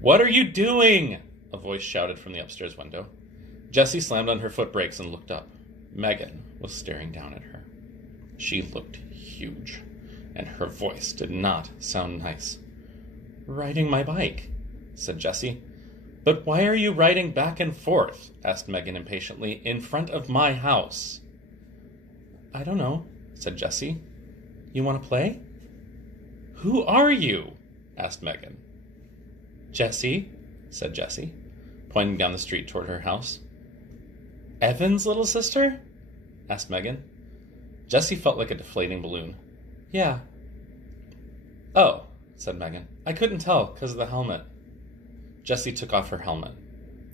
What are you doing? A voice shouted from the upstairs window. Jessie slammed on her foot brakes and looked up. Megan was staring down at her. She looked huge, and her voice did not sound nice. Riding my bike, said Jessie. But why are you riding back and forth? Asked Megan impatiently, in front of my house. I don't know, said Jessie. You want to play? Who are you? Asked Megan. Jessie, said Jessie, pointing down the street toward her house. Evan's little sister? Asked Megan. Jessie felt like a deflating balloon. Yeah. Oh, said Megan. I couldn't tell because of the helmet. Jessie took off her helmet.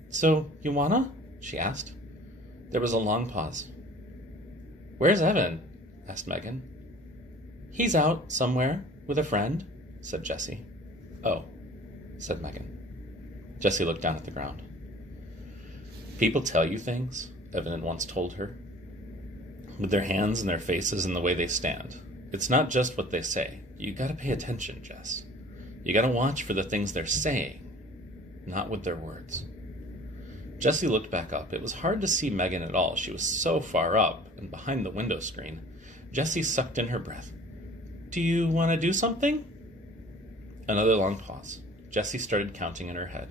So, you wanna? She asked. There was a long pause. Where's Evan? Asked Megan. He's out somewhere with a friend, said Jessie. Oh, said Megan. Jessie looked down at the ground. People tell you things, Evan had once told her, with their hands and their faces and the way they stand. It's not just what they say. You gotta pay attention, Jess. You gotta watch for the things they're saying, not with their words. Jessie looked back up. It was hard to see Megan at all. She was so far up and behind the window screen. Jessie sucked in her breath. Do you want to do something? Another long pause. Jessie started counting in her head.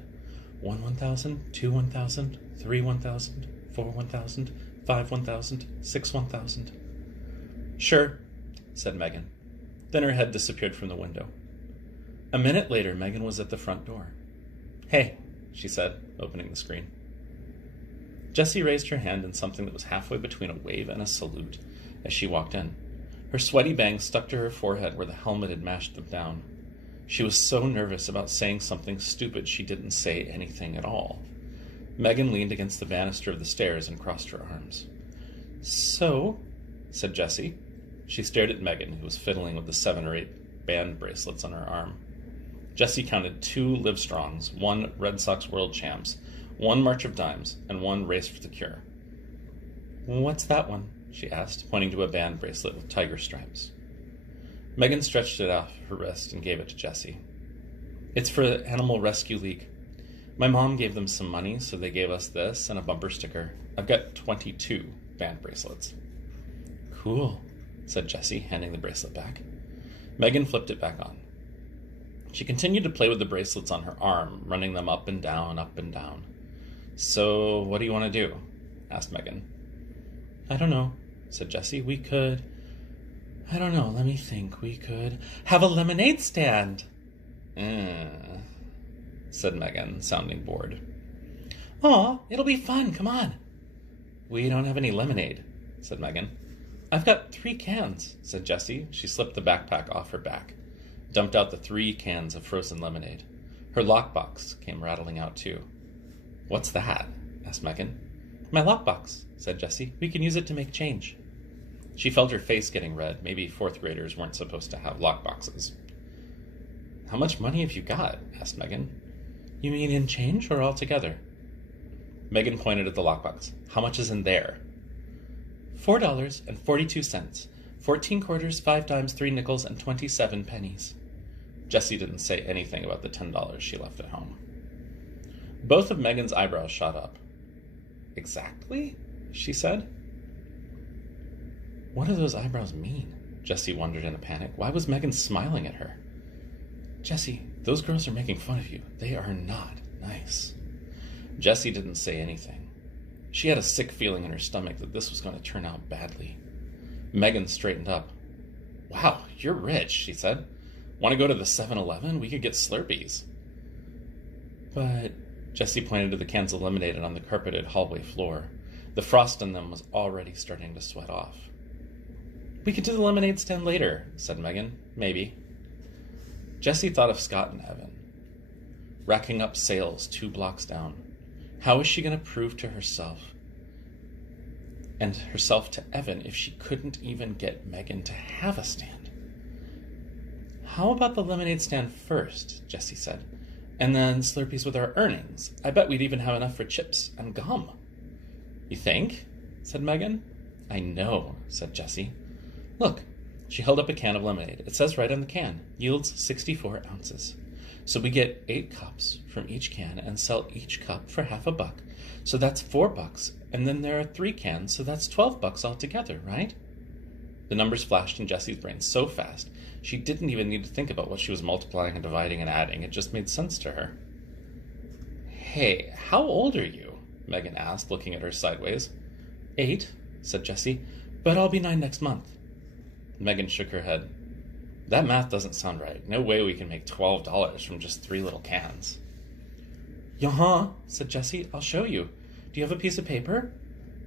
1 1,000, 2 1,000, 3 1,000, 4 1,000, 5 1,000, 6 1,000. Sure, said Megan. Then her head disappeared from the window. A minute later, Megan was at the front door. Hey, she said, opening the screen. Jessie raised her hand in something that was halfway between a wave and a salute as she walked in. Her sweaty bangs stuck to her forehead where the helmet had mashed them down. She was so nervous about saying something stupid she didn't say anything at all. Megan leaned against the banister of the stairs and crossed her arms. So, said Jessie. She stared at Megan, who was fiddling with the 7 or 8 band bracelets on her arm. Jessie counted 2 Livestrongs, 1 Red Sox World Champs, 1 March of Dimes, and 1 Race for the Cure. What's that one? She asked, pointing to a band bracelet with tiger stripes. Megan stretched it off her wrist and gave it to Jessie. It's for the Animal Rescue League. My mom gave them some money, so they gave us this and a bumper sticker. I've got 22 band bracelets. Cool, said Jessie, handing the bracelet back. Megan flipped it back on. She continued to play with the bracelets on her arm, running them up and down, up and down. So, what do you want to do? Asked Megan. I don't know, said Jessie. We could have a lemonade stand. Said Megan, sounding bored. Aw, it'll be fun, come on. We don't have any lemonade, said Megan. I've got 3 cans, said Jessie. She slipped the backpack off her back, dumped out the 3 cans of frozen lemonade. Her lockbox came rattling out too. What's that? Asked Megan. My lockbox, said Jessie. We can use it to make change. She felt her face getting red. Maybe 4th graders weren't supposed to have lockboxes. How much money have you got? Asked Megan. You mean in change or altogether? Megan pointed at the lockbox. How much is in there? $4.42. 14 quarters, 5 dimes, 3 nickels, and 27 pennies. Jessie didn't say anything about the $10 she left at home. Both of Megan's eyebrows shot up. Exactly? She said. What do those eyebrows mean? Jessie wondered in a panic. Why was Megan smiling at her? Jessie, those girls are making fun of you. They are not nice. Jessie didn't say anything. She had a sick feeling in her stomach that this was going to turn out badly. Megan straightened up. Wow, you're rich, she said. Want to go to the 7-Eleven? We could get Slurpees. But Jessie pointed to the cans of lemonade on the carpeted hallway floor. The frost in them was already starting to sweat off. We could do the lemonade stand later, said Megan. Maybe. Jessie thought of Scott and Evan, racking up sales 2 blocks down. How was she going to prove to herself and herself to Evan if she couldn't even get Megan to have a stand? How about the lemonade stand first, Jessie said, and then Slurpees with our earnings? I bet we'd even have enough for chips and gum. You think? Said Megan. I know, said Jessie. Look, she held up a can of lemonade. It says right on the can, yields 64 ounces. So we get 8 cups from each can and sell each cup for $0.50. So that's $4, and then there are 3 cans, so that's $12 altogether, right? The numbers flashed in Jessie's brain so fast, she didn't even need to think about what she was multiplying and dividing and adding. It just made sense to her. Hey, how old are you? Megan asked, looking at her sideways. 8, said Jessie, but I'll be 9 next month. Megan shook her head. That math doesn't sound right. No way we can make $12 from just 3 little cans. Yaha, said Jessie. I'll show you. Do you have a piece of paper?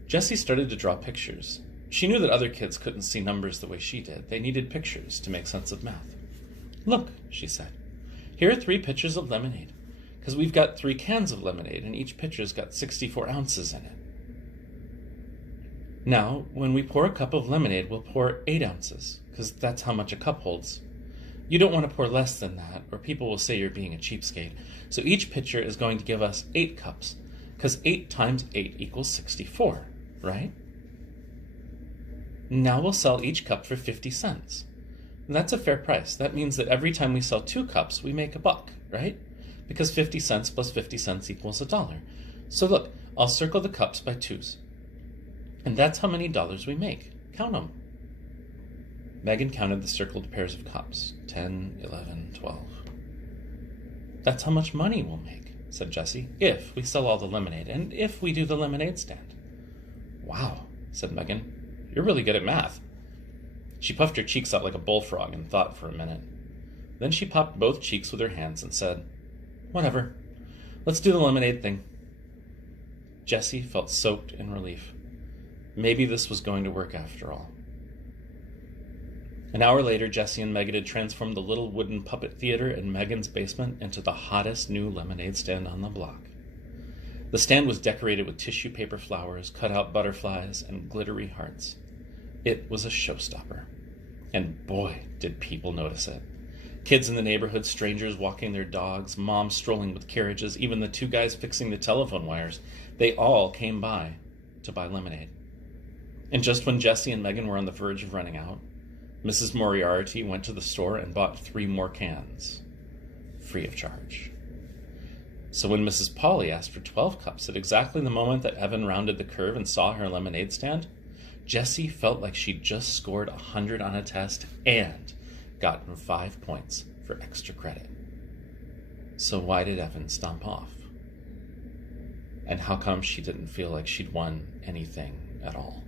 Jessie started to draw pictures. She knew that other kids couldn't see numbers the way she did. They needed pictures to make sense of math. Look, she said. Here are 3 pitchers of lemonade, because we've got 3 cans of lemonade, and each pitcher's got 64 ounces in it. Now, when we pour a cup of lemonade, we'll pour 8 ounces, because that's how much a cup holds. You don't want to pour less than that, or people will say you're being a cheapskate. So each pitcher is going to give us 8 cups, because 8 times 8 equals 64, right? Now we'll sell each cup for 50 cents. And that's a fair price. That means that every time we sell 2 cups, we make $1, right? Because 50 cents plus 50 cents equals $1. So look, I'll circle the cups by 2s. And that's how many dollars we make. Count them. Megan counted the circled pairs of cups. 10, 11, 12. That's how much money we'll make, said Jessie, if we sell all the lemonade, and if we do the lemonade stand. Wow, said Megan. You're really good at math. She puffed her cheeks out like a bullfrog and thought for a minute. Then she popped both cheeks with her hands and said, Whatever. Let's do the lemonade thing. Jessie felt soaked in relief. Maybe this was going to work after all. An hour later, Jessie and Megan had transformed the little wooden puppet theater in Megan's basement into the hottest new lemonade stand on the block. The stand was decorated with tissue paper flowers, cut-out butterflies, and glittery hearts. It was a showstopper. And boy, did people notice it. Kids in the neighborhood, strangers walking their dogs, moms strolling with carriages, even the 2 guys fixing the telephone wires, they all came by to buy lemonade. And just when Jessie and Megan were on the verge of running out, Mrs. Moriarty went to the store and bought 3 more cans, free of charge. So when Mrs. Polly asked for 12 cups at exactly the moment that Evan rounded the curve and saw her lemonade stand, Jessie felt like she'd just scored 100 on a test and gotten 5 points for extra credit. So why did Evan stomp off? And how come she didn't feel like she'd won anything at all?